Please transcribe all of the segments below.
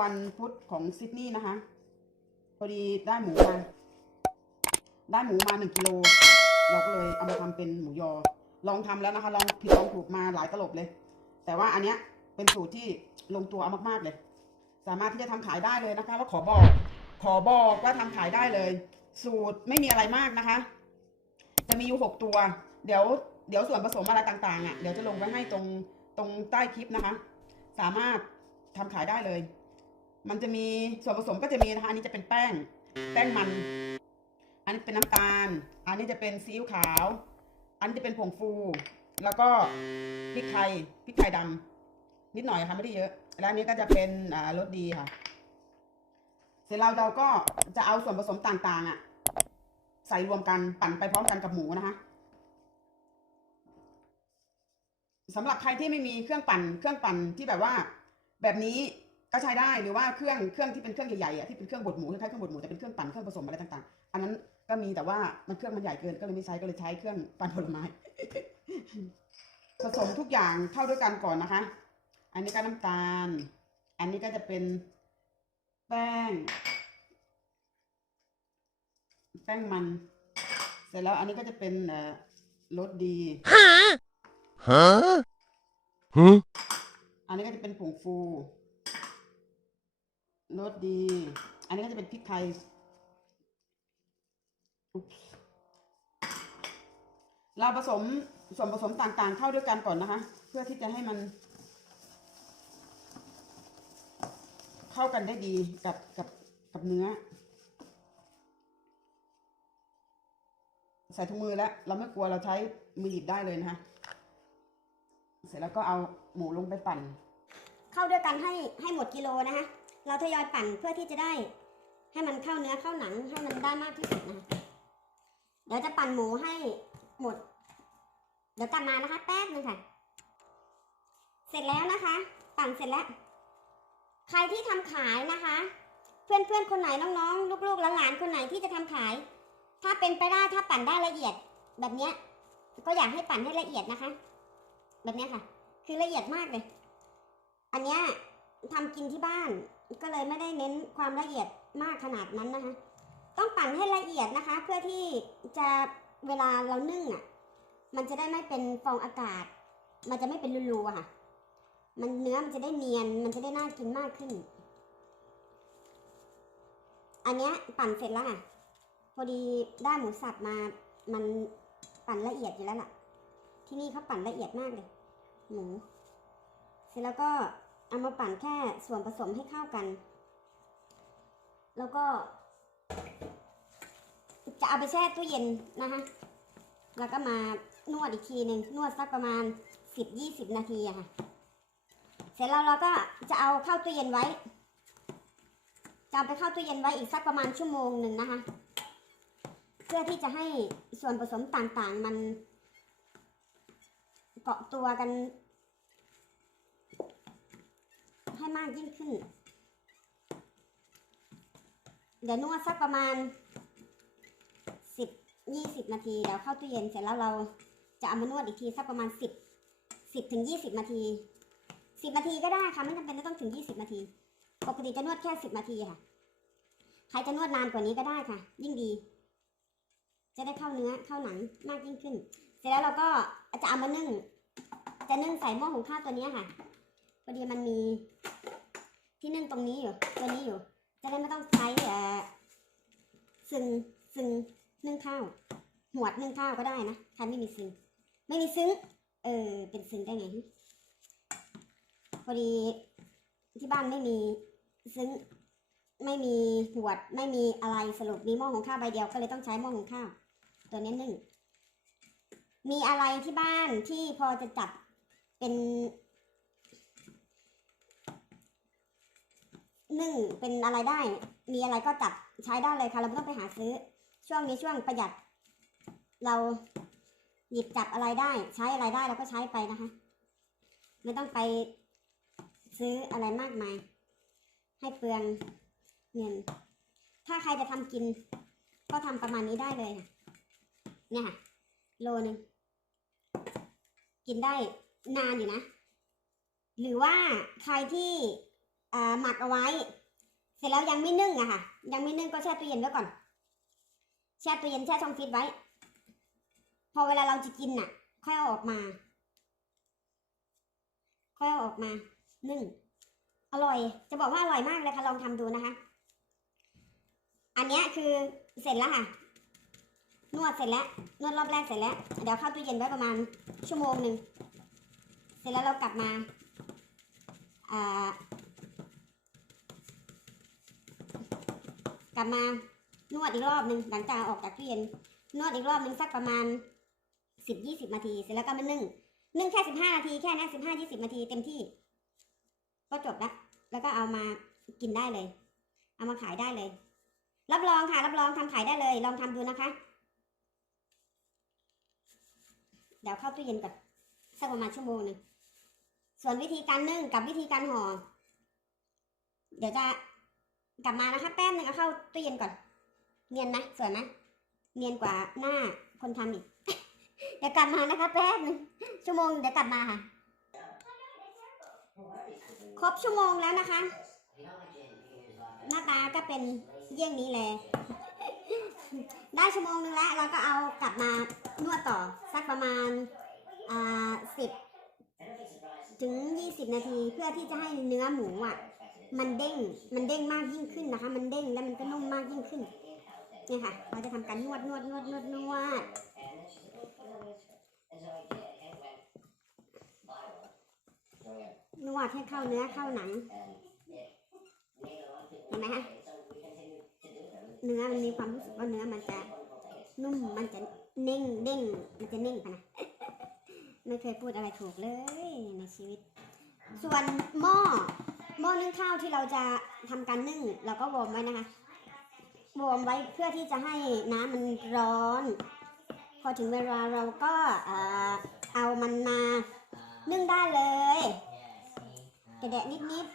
วันพุธของซิดนีย์นะคะ พอดีได้หมูมาได้หมูมาหนึ่งกิโลเราก็เลยเอามาทำเป็นหมูยอ ลองทำแล้วนะคะ ลองผิดลองถูกมาหลายตลบเลย แต่ว่าอันเนี้ยเป็นสูตรที่ลงตัวเอามากๆเลย สามารถที่จะทำขายได้เลยนะคะ ว่าขอบอก ขอบอกว่าทำขายได้เลย สูตรไม่มีอะไรมากนะคะ จะมีอยู่หกตัว เดี๋ยวเดี๋ยวส่วนผสมอะไรต่างๆอะเดี๋ยวจะลงไว้ให้ตรงตรงใต้คลิปนะคะ สามารถทำขายได้เลย มันจะมีส่วนผสมก็จะมีนะคะ อันนี้จะเป็นแป้ง แป้งมัน อันนี้เป็นน้ำตาล อันนี้จะเป็นซีอิ๊วขาว อันนี้จะเป็นผงฟู แล้วก็พริกไทย พริกไทยดำนิดหน่อยค่ะไม่ได้เยอะ แล้วอันนี้ก็จะเป็นรสดีค่ะ เสร็จแล้วเราก็จะเอาส่วนผสมต่างๆ อะ ใส่รวมกันปั่นไปพร้อมกันกับหมูนะคะสำหรับใครที่ไม่มีเครื่องปั่น เครื่องปั่นที่แบบว่า แบบนี้ ก็ใช้ได้หรือว่าเครื่องเครื่องที่เป็นเครื่องใหญ่ๆอะที่เป็นเครื่องบดหมูคล้ายๆเครื่องบดหมูแต่เป็นเครื่องปั่นเครื่องผสมอะไรต่างๆ อันนั้นก็มีแต่ว่ามันเครื่องมันใหญ่เกินก็เลยไม่ใช้ก็เลยใช้เครื่องปั่นผลไม้ ผสมทุกอย่างเข้าด้วยกันก่อนนะคะ อันนี้ก็น้ำตาล อันนี้ก็จะเป็นแป้ง แป้งมัน เสร็จแล้วอันนี้ก็จะเป็นเอ่อรสดี Huh? Huh? อันนี้ก็จะเป็นผงฟู รสดี อันนี้ก็จะเป็นพริกไทยเราผสมส่วนผสมต่างๆ เข้าด้วยกันก่อนนะคะ เพื่อที่จะให้มัน เข้ากันได้ดีกับกับกับเนื้อ ใส่ถุงมือแล้ว เราไม่กลัวเราใช้มือหยิบได้เลยนะคะเสร็จแล้วก็เอาหมูลงไปปั่น เข้าด้วยกันให้ให้หมดกิโลนะคะ เราทยอยปั่นเพื่อที่จะได้ ให้มันเข้าเนื้อเข้าหนังให้มันได้มากที่สุดนะเดี๋ยวจะปั่นหมูให้หมด เดี๋ยวกลับมานะคะ แป๊บนึงค่ะ เสร็จแล้วนะคะ ปั่นเสร็จแล้ว ใครที่ทำขายนะคะ เพื่อนเพื่อนคนไหนน้องๆ ลูกๆหลานๆคนไหนที่จะทำขาย ถ้าเป็นไปได้ถ้าปั่นได้ละเอียด แบบเนี้ย ก็อยากให้ปั่นให้ละเอียดนะคะ แบบเนี้ยค่ะ คือละเอียดมากเลย อันเนี้ยทำกินที่บ้าน ก็เลยไม่ได้เน้นความละเอียดมากขนาดนั้นนะคะ ต้องปั่นให้ละเอียดนะคะ เพื่อที่จะเวลาเรานึ่งอะ มันจะได้ไม่เป็นฟองอากาศ มันจะไม่เป็นรูๆค่ะ มันเนื้อมันจะได้เนียน มันจะได้น่ากินมากขึ้น อันเนี้ยปั่นเสร็จแล้วค่ะพอดีได้หมูสับมา มันปั่นละเอียดอยู่แล้วล่ะ ที่นี่เขาปั่นละเอียดมากเลย หมู เสร็จแล้วก็ เอามาปั่นแค่ส่วนผสมให้เข้ากัน แล้วก็ จะเอาไปแช่ตู้เย็นนะคะแล้วก็มานวดอีกทีหนึ่งนวดสักประมาณสิบยี่สิบนาทีอะค่ะ เสร็จแล้วเราก็จะเอาเข้าตู้เย็นไว้ จะเอาไปเข้าตู้เย็นไว้อีกสักประมาณชั่วโมงหนึ่งนะคะ เพื่อที่จะให้ส่วนผสมต่างๆมันเกาะตัวกัน ให้มากยิ่งขึ้น เดี๋ยวนวดสักประมาณสิบยี่สิบนาทีเดี๋ยวเข้าตู้เย็นเสร็จแล้วเราจะเอามานวดอีกทีสักประมาณสิบสิบถึงยี่สิบนาทีสิบนาทีก็ได้ค่ะไม่จำเป็นต้องถึงยี่สิบนาที ปกติจะนวดแค่สิบนาทีค่ะใครจะนวดนานกว่านี้ก็ได้ค่ะ ยิ่งดี จะได้เข้าเนื้อเข้าหนังมากยิ่งขึ้น เสร็จแล้วเราก็จะเอามานึ่ง จะนึ่งใส่หม้อหุงข้าวตัวนี้ค่ะ พอดีมันมีที่นึ่งตรงนี้อยู่ตัวนี้อยู่ จะได้ไม่ต้องใช้เอ่อซึงซึงนึ่งข้าวหวดนึ่งข้าวก็ได้นะใครไม่มีซึงไม่มีซึ้งเออเป็นซึ้งได้ไงพอดีที่บ้านไม่มีซึ้งไม่มีหวดไม่มีอะไรสรุปมีหม้อหุงข้าวใบเดียวก็เลยต้องใช้หม้อหุงข้าวตัวนี้นึ่งมีอะไรที่บ้านที่พอจะจัดเป็น นึ่งเป็นอะไรได้ มีอะไรก็จัดใช้ได้เลยค่ะ เราไม่ต้องไปหาซื้อ ช่วงนี้ช่วงประหยัด เราหยิบจับอะไรได้ ใช้อะไรได้เราก็ใช้ไปนะคะ ไม่ต้องไปซื้ออะไรมากมาย ให้เปลืองเงิน ถ้าใครจะทำกิน ก็ทำประมาณนี้ได้เลยค่ะเนี่ยค่ะ โลนึงกินได้นานอยู่นะ หรือว่าใครที่ หมักเอาไว้ เสร็จแล้วยังไม่นึ่งอะค่ะ ยังไม่นึ่งก็แช่ตู้เย็นไว้ก่อน แช่ตู้เย็นแช่ช่องฟรีซไว้ พอเวลาเราจะกินน่ะ ค่อยเอาออกมา ค่อยเอาออกมานึ่งอร่อย จะบอกว่าอร่อยมากเลยค่ะลองทำดูนะคะ อันนี้คือเสร็จแล้วค่ะ นวดเสร็จแล้ว นวดรอบแรกเสร็จแล้ว เดี๋ยวเข้าตู้เย็นไว้ประมาณชั่วโมงหนึ่ง เสร็จแล้วเรากลับมาอ่า กลับมานวดอีกรอบหนึ่งหลังจากออกจากตู้เย็นนวดอีกรอบหนึ่งสักประมาณสิบยี่สิบนาที เสร็จแล้วก็มานึ่งนึ่งแค่สิบห้านาทีแค่นี้สิบห้ายี่สิบนาทีเต็มที่ ก็จบละแล้วก็เอามากินได้เลย เอามาขายได้เลย รับรองค่ะ รับรองทำขายได้เลย ลองทำดูนะคะ เดี๋ยวเข้าตู้เย็นก่อนสักประมาณชั่วโมงหนึ่งส่วนวิธีการนึ่งกับวิธีการห่อเดี๋ยวจะ กลับมานะคะแป๊บนึงเอาเข้าตู้เย็นก่อน เนียนนะสวยไหมเนียนกว่าหน้าคนทำอีก เดี๋ยวกลับมานะคะแป๊บนึงชั่วโมงเดี๋ยวกลับมาค่ะ ครบชั่วโมงแล้วนะคะ หน้าตาก็เป็นเยี่ยงนี้เลยได้ชั่วโมงนึงแล้ว เราก็เอากลับมานวดต่อสักประมาณอ่าสิบถึงยี่สิบนาทีเพื่อที่จะให้เนื้อหมูอะ มันเด้ง มันเด้งมากยิ่งขึ้นนะคะ มันเด้งแล้วมันก็นุ่มมากยิ่งขึ้น เนี่ยค่ะ เราจะทำการนวดนวดนวดนวดนวด นวดให้เข้าเนื้อเข้าหนัง เห็นไหมคะ เนื้อมันมีความรู้สึกว่าเนื้อมันจะนุ่ม มันจะเน่งเด้ง มันจะเน่งค่ะนะไม่เคยพูดอะไรถูกเลยในชีวิต ส่วนหม้อ หม้อนึ่งข้าวที่เราจะทำการนึ่งเราก็วอร์มไว้นะคะ วอร์มไว้เพื่อที่จะให้น้ำมันร้อน พอถึงเวลาเราก็เอามันมานึ่งได้เลยกระแดะนิด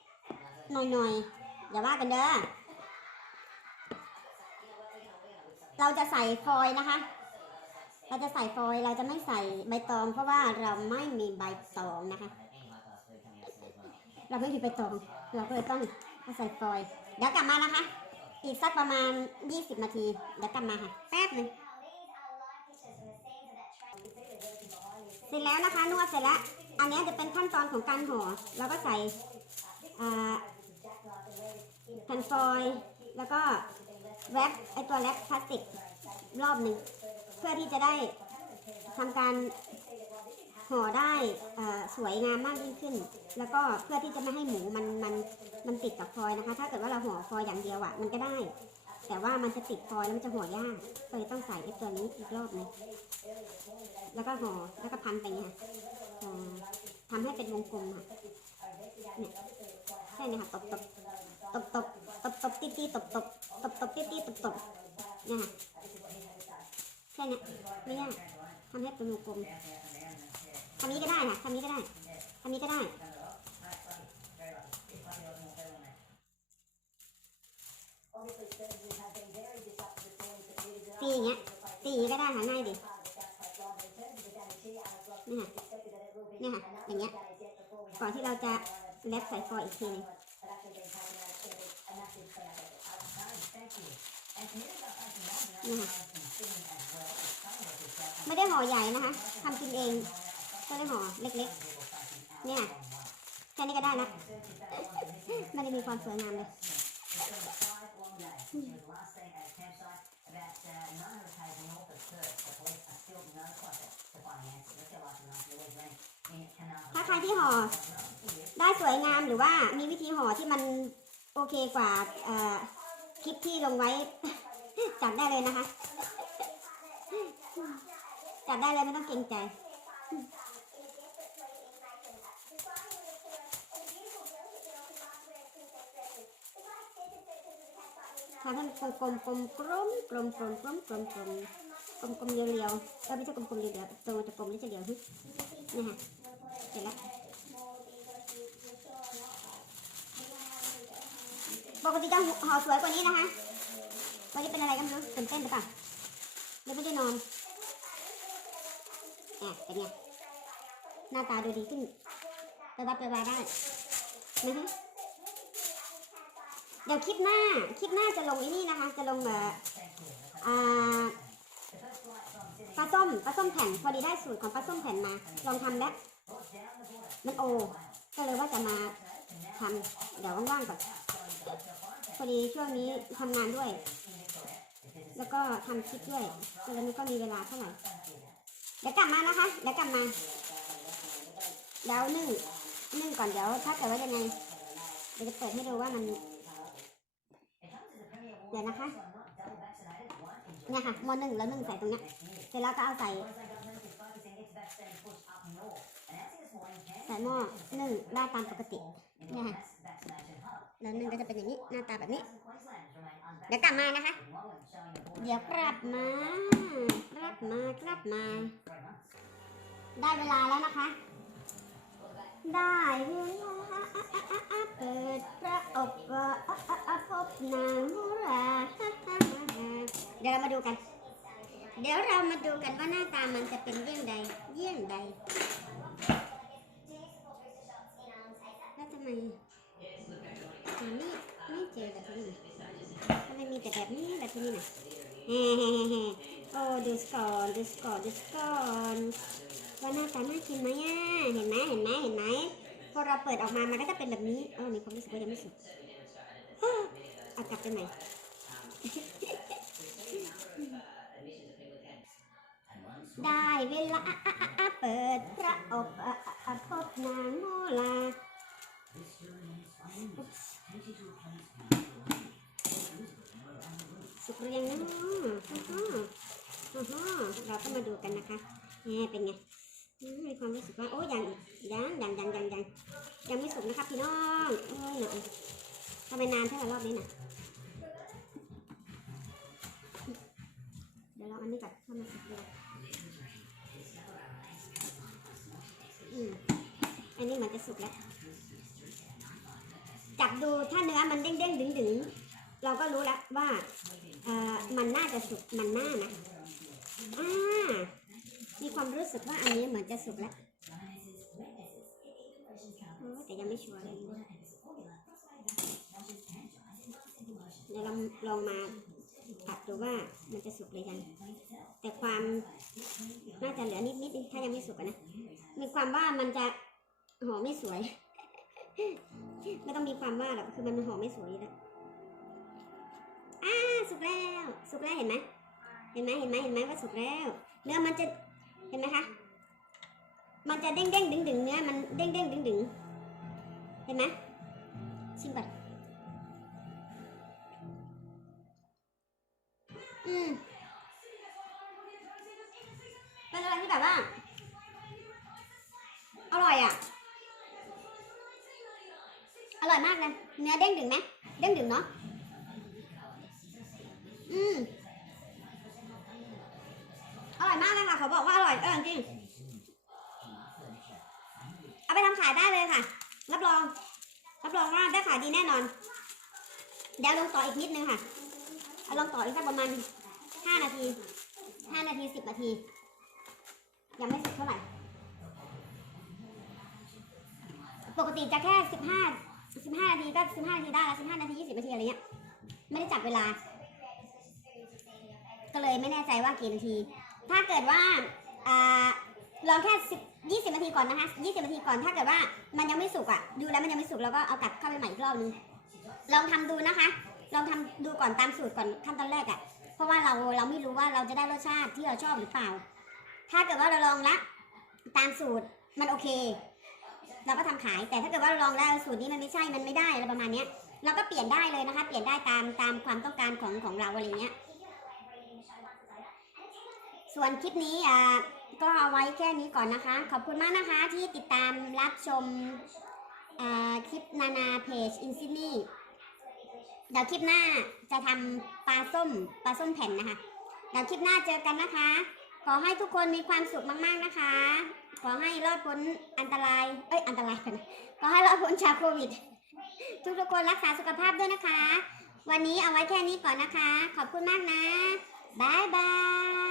ๆหน่อยๆ อย่าว่ากันเด้อ เราจะใส่ฟอยนะคะ เราจะใส่ฟอยเราจะไม่ใส่ใบตองเพราะว่าเราไม่มีใบตองนะคะ เราไม่มีใบตองเราก็เลยต้องมาใส่ฟอยล์เดี๋ยวกลับมานะคะ อีกสักประมาณ 20 นาที เดี๋ยวกลับมาค่ะ แป๊บหนึ่งเสร็จแล้วนะคะนวดเสร็จแล้ว อันนี้จะเป็นขั้นตอนของการห่อเราก็ใส่แผ่นฟอยล์แล้วก็แรปไอตัวแรปพลาสติกรอบหนึ่งเพื่อที่จะได้ทำการ ห่อได้สวยงามมากยิ่งขึ้น แล้วก็เพื่อที่จะไม่ให้หมูมันมันมันติดกับฟอยนะคะ ถ้าเกิดว่าเราห่อฟอยอย่างเดียวอะมันก็ได้ แต่ว่ามันจะติดฟอยแล้วมันจะห่อยากก็เลยต้องใส่ไอตัวนี้อีกรอบหนึงแล้วก็ห่อแล้วก็พันไปงเงี้ยค่ะทำให้เป็นวงกลมค่ะเนี่ยแค่นี้ค่ะตบตบตบตบตบตบตีตีตบตบตบตบตีตีตบตบเนี่ยค่ะแค่นี้ไม่ยากทำให้เป็นวงกลม ทำนี้ก็ได้ค่ะทำนี้ก็ได้ทำนี้ก็ได้ตีอย่างเงี้ยตีอย่างงี้ก็ได้ค่ะง่ายดินี่ค่ะนี่ค่ะอย่างเงี้ยก่อนที่เราจะแรปใส่ฟอยอีกทีหนึงนี่ค่ะไม่ได้ห่อใหญ่นะคะทำกินเอง ก็ได้ห่อเล็กๆ เนี่ยแค่นี้ก็ได้นะ ไม่ได้มีความสวยงามเลยถ้าใครที่ห่อได้สวยงามหรือว่ามีวิธีห่อที่มันโอเคกว่าคลิปที่ลงไว้จัดได้เลยนะคะ จัดได้เลยไม่ต้องเกรงใจ ทำให้มันกลมกลมกลมกลมกลมกลมกลมกลมกลมกลมเรียวๆเออไม่ใช่กลมกลมเรียวๆตรงจะกลมหรือจะเรียวฮึนี่ฮะเสร็จแล้วปกติจะห่อสวยกว่านี้นะคะวันนี้เป็นอะไรกันไม่รู้ตื่นเต้นหรือเปล่าหรือไม่ได้นอนแอบเป็นไงหน้าตาดูดีขึ้นไปวัดไปวาได้นะฮะ เดี๋ยวคลิปหน้า คลิปหน้าจะลงไอ้นี่นะคะ จะลงเอ่ออ่าปลาส้มปลาส้มแผ่นพอดีได้สูตรของปลาส้มแผ่นมา ลองทำแล้วมันโอ ก็เลยว่าจะมาทำเดี๋ยวว่างๆก่อนพอดีช่วงนี้ทำงานด้วย แล้วก็ทำคลิปด้วยก็เลยไม่ก็มีเวลาเท่าไหร่เดี๋ยวกลับมานะคะ เดี๋ยวกลับมา เดี๋ยวนึ่งนึ่งก่อนเดี๋ยวถ้าเกิดว่ายังไงเดี๋ยวจะเปิดให้ดูว่ามัน เดี๋ยวนะคะ เนี่ยค่ะหม้อนึ่งแล้วหนึ่งใส่ตรงเนี้ย เสร็จแล้วก็เอาใส่ ใส่หม้อหนึ่งราดตามปกติ เนี่ยค่ะ แล้วหนึ่งก็จะเป็นอย่างนี้ หน้าตาแบบนี้ เดี๋ยวกลับมานะคะ เดี๋ยวกลับมา กลับมากลับมา ได้เวลาแล้วนะคะ ได้เวลาเปิดพระอบพบนางมุราเดี๋ยวเรามาดูกัน เดี๋ยวเรามาดูกันว่าหน้าตามันจะเป็นเยี่ยงใด เยี่ยงใด แล้วทำไมหาไม่ไม่เจอแบบนี้ทำไมมีแต่แบบนี้แบบนี้นะเฮ้เฮ้เฮ้โอ้ดูสกอนดูสกอนดูสกอน ว่าหน้าตาน่ากินไหมอะเห็นไหมเห็นไหมเห็นไหมพอเราเปิดออกมามันก็จะเป็นแบบนี้เออมีความรู้สึกว่ายังไม่สุกเอากลับไปใหม่ได้เวลาเปิดพระอบพบนางโมลาสุกหรือยังเนาะอ้าวอ้าวเราก็มาดูกันนะคะนี่เป็นไงอืมมี ความรู้สึกว่าโอ้ยังยังยังยังยังยังยังไม่สุกนะครับพี่น้องโอ้ยหนะทำไมนานเท่ากับรอบนี้น่ะเดี๋ยวเราอันนี้ก่อนถ้ามันสุกเลยอืมอันนี้มือนจะสุกแล้วจับดูถ้าเนื้อมันเด้งเด้งดึงดึงเราก็รู้แล้วว่าเอ่อมันน่าจะสุกมันน่านะอ่า มีความรู้สึกว่าอันนี้เหมือนจะสุกแล้วแต่ยังไม่ชัวร์เลยเดี๋ยวเราลองมาตัดดูว่ามันจะสุกหรือยัง แต่ความน่าจะเหลือนิดนิดถ้ายังไม่สุกนะ มีความว่ามันจะหอมไม่สวย ไม่ต้องมีความว่าหรอกคือมันหอมไม่สวยแล้วอ่าสุกแล้ว สุกแล้วเห็นไหมเห็นไหมเห็นไหมเห็นไหมว่าสุกแล้ว เนื้อมันจะ เห็นไหมคะ มันจะเด้งเด้งดึงดึงเนื้อมันเด้งเด้งดึงดึงเห็นไหมชิมก่อนอืมเป็นอะไรที่แบบว่า อร่อยอะ อร่อยมากเลย เนื้อเด้งดึงไหมเด้งดึงเนาะ ขายได้เลยค่ะ รับรอง รับรองว่าได้ขายดีแน่นอน เดี๋ยวลงต่ออีกนิดนึงค่ะเอาลงต่ออีกสักประมาณห้านาทีห้านาทีสิบนาที ยังไม่สุดเท่าไหร่ ปกติจะแค่สิบห้าสิบห้านาทีก็สิบห้านาทีได้แล้วสิบห้านาทียี่สิบนาทีอะไรเงี้ย ไม่ได้จับเวลา ก็เลยไม่แน่ใจว่ากี่นาที ถ้าเกิดว่าอ่าลองแค่สิบ ยี่สิบนาทีก่อนนะคะยี่สิบนาทีก่อนถ้าเกิดว่ามันยังไม่สุกอะ ดูแล้วมันยังไม่สุกเราก็เอากลับเข้าไปใหม่อีกรอบนึงลองทำดูนะคะ ลองทำดูก่อนตามสูตรก่อนขั้นตอนแรกอะ เพราะว่าเราเราไม่รู้ว่าเราจะได้รสชาติที่เราชอบหรือเปล่า ถ้าเกิดว่าเราลองละตามสูตรมันโอเค เราก็ทำขายแต่ถ้าเกิดว่าเราลองแล้วสูตรนี้มันไม่ใช่มันไม่ได้อะไรประมาณเนี้ย เราก็เปลี่ยนได้เลยนะคะ เปลี่ยนได้ตามตามความต้องการของของเราอะไรเงี้ย ส่วนคลิปนี้อ่า แค่นี้ก่อนนะคะ ขอบคุณมากนะคะที่ติดตามรับชมคลิปนานาเพจอินซินี่เดี๋ยวคลิปหน้าจะทำปลาส้มปลาส้มแผ่นนะคะ เดี๋ยวคลิปหน้าเจอกันนะคะ ขอให้ทุกคนมีความสุขมาก ๆนะคะ ขอให้รอดพ้นอันตราย เอ้ยอันตรายกันขอให้รอดพ้นจากโควิด ทุกๆคนรักษาสุขภาพด้วยนะคะ วันนี้เอาไว้แค่นี้ก่อนนะคะ ขอบคุณมากนะบายบาย